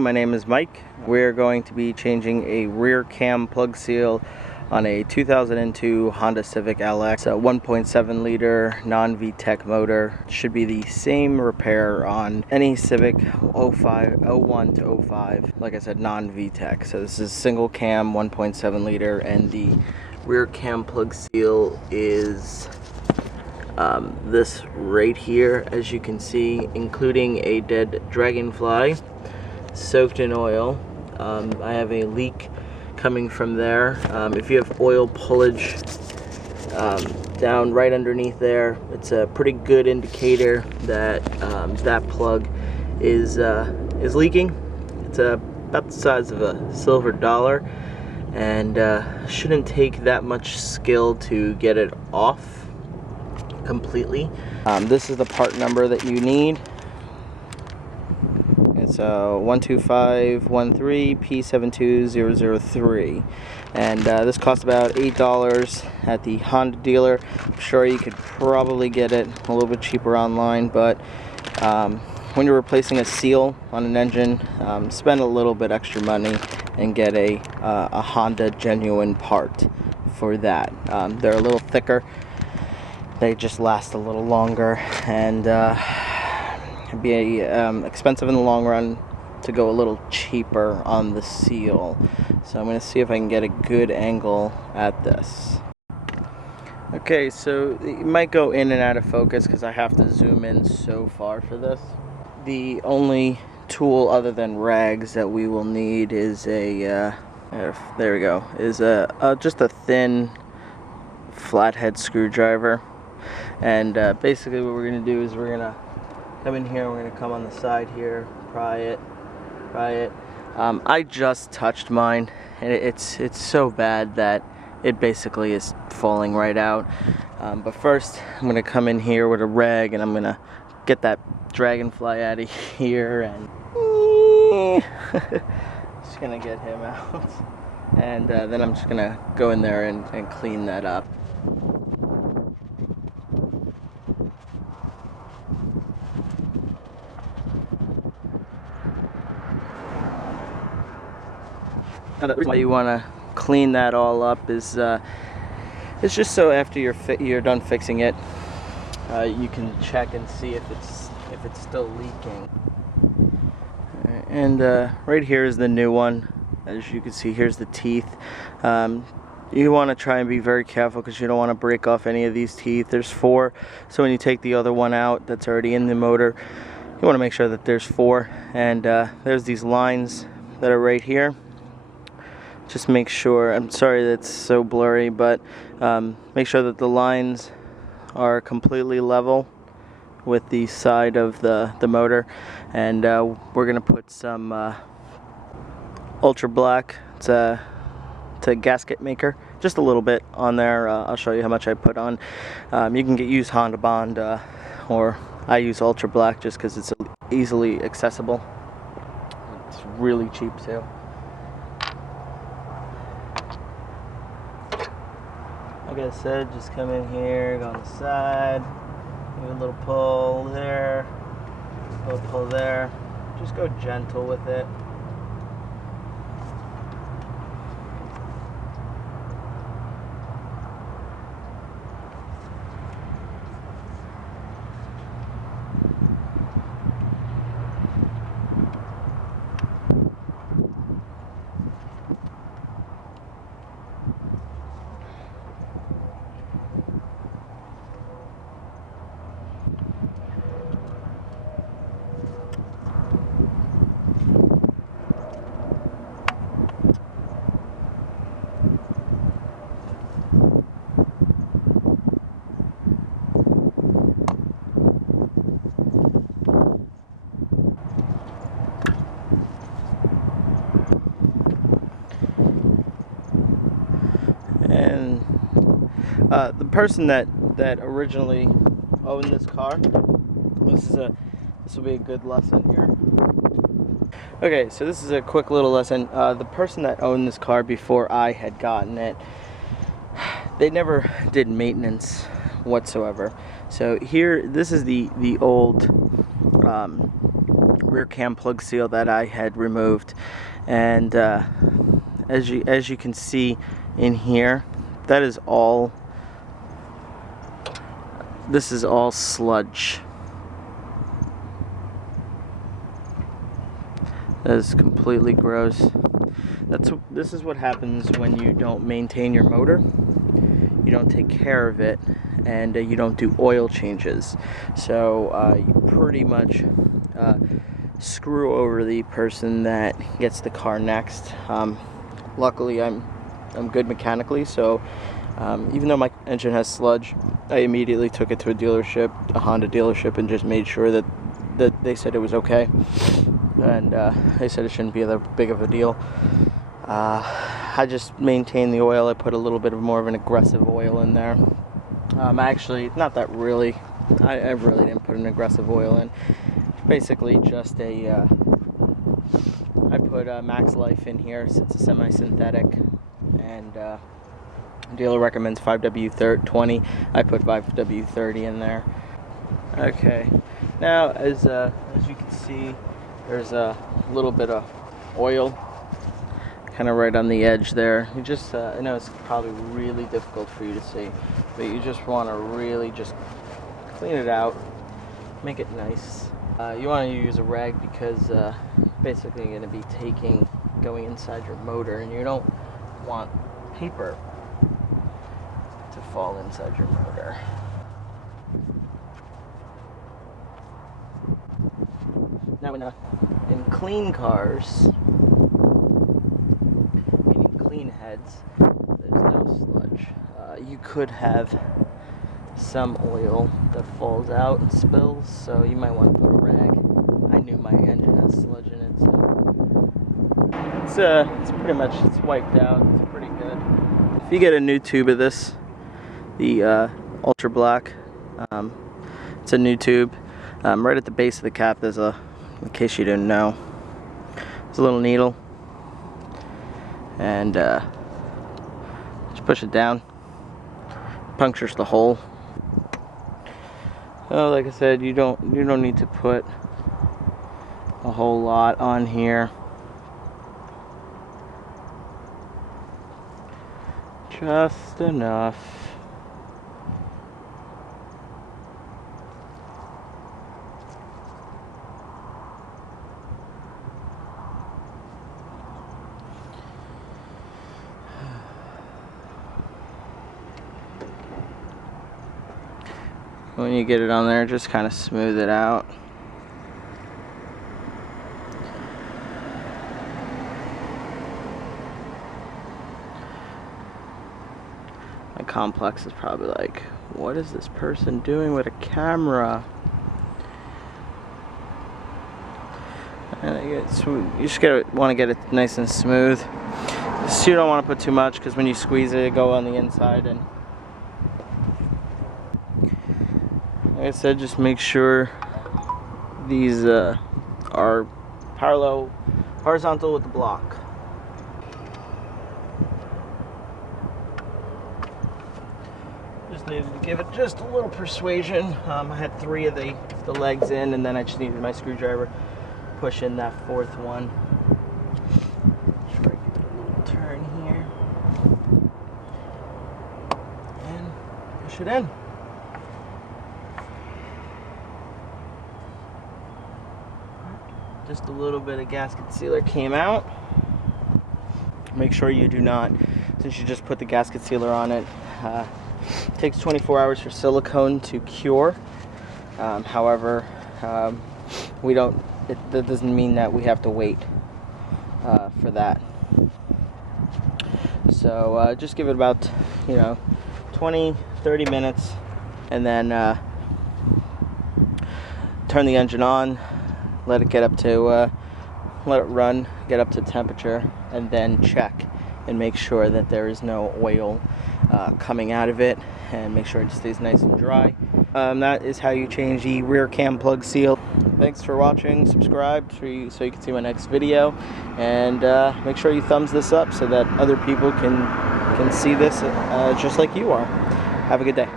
my name is Mike. We're going to be changing a rear cam plug seal on a 2002 Honda Civic LX. It's a 1.7 liter non-Vetec motor. Should be the same repair on any Civic 01 to 05. Like I said, non-Vetec. So this is single cam 1.7 liter, and the rear cam plug seal is this right here, as you can see, including a dead dragonfly soaked in oil. I have a leak coming from there. If you have oil pullage down right underneath there, it's a pretty good indicator that that plug is leaking. It's about the size of a silver dollar, and shouldn't take that much skill to get it off completely. This is the part number that you need. It's 12513P72003, and this cost about $8 at the Honda dealer. I'm sure you could probably get it a little bit cheaper online, but when you're replacing a seal on an engine, spend a little bit extra money and get a Honda genuine part for that. They're a little thicker, they just last a little longer, and it'd be expensive in the long run to go a little cheaper on the seal. So I'm going to see if I can get a good angle at this. Okay, so it might go in and out of focus because I have to zoom in so far for this. The only tool other than rags that we will need is a there we go, is just a thin flathead screwdriver. And basically what we're going to do is we're going to come in here, we're going to come on the side here, pry it. I just touched mine, and it's so bad that it basically is falling right out. But first I'm going to come in here with a rag, and I'm going to get that dragonfly out of here, and just going to get him out. And then I'm just going to go in there and clean that up. The reason why you want to clean that all up is it's just so after you're done fixing it, you can check and see if it's still leaking. And right here is the new one. As you can see, here's the teeth. You want to try and be very careful because you don't want to break off any of these teeth. There's 4, so when you take the other one out that's already in the motor, you want to make sure that there's 4. And there's these lines that are right here. Just make sure, I'm sorry that's so blurry, but make sure that the lines are completely level with the side of the motor. And we're going to put some Ultra Black, it's a gasket maker, just a little bit on there. I'll show you how much I put on. You can use Honda Bond, or I use Ultra Black just because it's easily accessible. It's really cheap too. Like I said, just come in here, go on the side, give a little pull there, a little pull there. Just go gentle with it. And the person that originally owned this car, this will be a good lesson here. Okay, so this is a quick little lesson. The person that owned this car before I had gotten it, they never did maintenance whatsoever. So here, this is the old rear cam plug seal that I had removed, and as you can see in here, that is all. This is all sludge. That is completely gross. This is what happens when you don't maintain your motor. You don't take care of it, and you don't do oil changes. So you pretty much screw over the person that gets the car next. Luckily, I'm good mechanically, so even though my engine has sludge, I immediately took it to a dealership, a Honda dealership, and just made sure that they said it was okay, and they said it shouldn't be that big of a deal. I just maintained the oil. I put a little bit of more of an aggressive oil in there. Actually, not that really. I really didn't put an aggressive oil in. Basically, just a. I put Max Life in here. It's a semi-synthetic, and dealer recommends 5W20. I put 5W30 in there. Okay. Now, as you can see, there's a little bit of oil kind of right on the edge there. You just, I know it's probably really difficult for you to see, but you just want to really just clean it out, make it nice. You want to use a rag because basically you're going to be going inside your motor, and you don't want paper to fall inside your motor. Now in clean cars, meaning clean heads, there's no sludge. You could have some oil that falls out and spills, so you might want to put a rag. I knew my engine has sludge in it, so it's pretty much, it's wiped out. It's pretty good. If you get a new tube of this, the Ultra Black, it's a new tube. Right at the base of the cap, there's a, in case you didn't know, there's a little needle, and just push it down, punctures the hole. Oh, like I said, you don't need to put a whole lot on here. Just enough. When you get it on there, just kind of smooth it out. My complex is probably like, what is this person doing with a camera? And you just want to get it nice and smooth. So you don't want to put too much, because when you squeeze it, it go on the inside, and like I said, just make sure these are horizontal with the block. Just needed to give it just a little persuasion. I had 3 of the legs in, and then I just needed my screwdriver to push in that 4th one. Try to give it a little turn here, and push it in. Just a little bit of gasket sealer came out. Make sure you do not, since you just put the gasket sealer on it, it takes 24 hours for silicone to cure. However, that doesn't mean that we have to wait for that. So just give it about 20-30 minutes, and then turn the engine on. Let it get up to, let it run, get up to temperature, and then check and make sure that there is no oil coming out of it, and make sure it stays nice and dry. That is how you change the rear cam plug seal. Thanks for watching. Subscribe so you can see my next video, and make sure you thumbs this up so that other people can see this just like you are. Have a good day.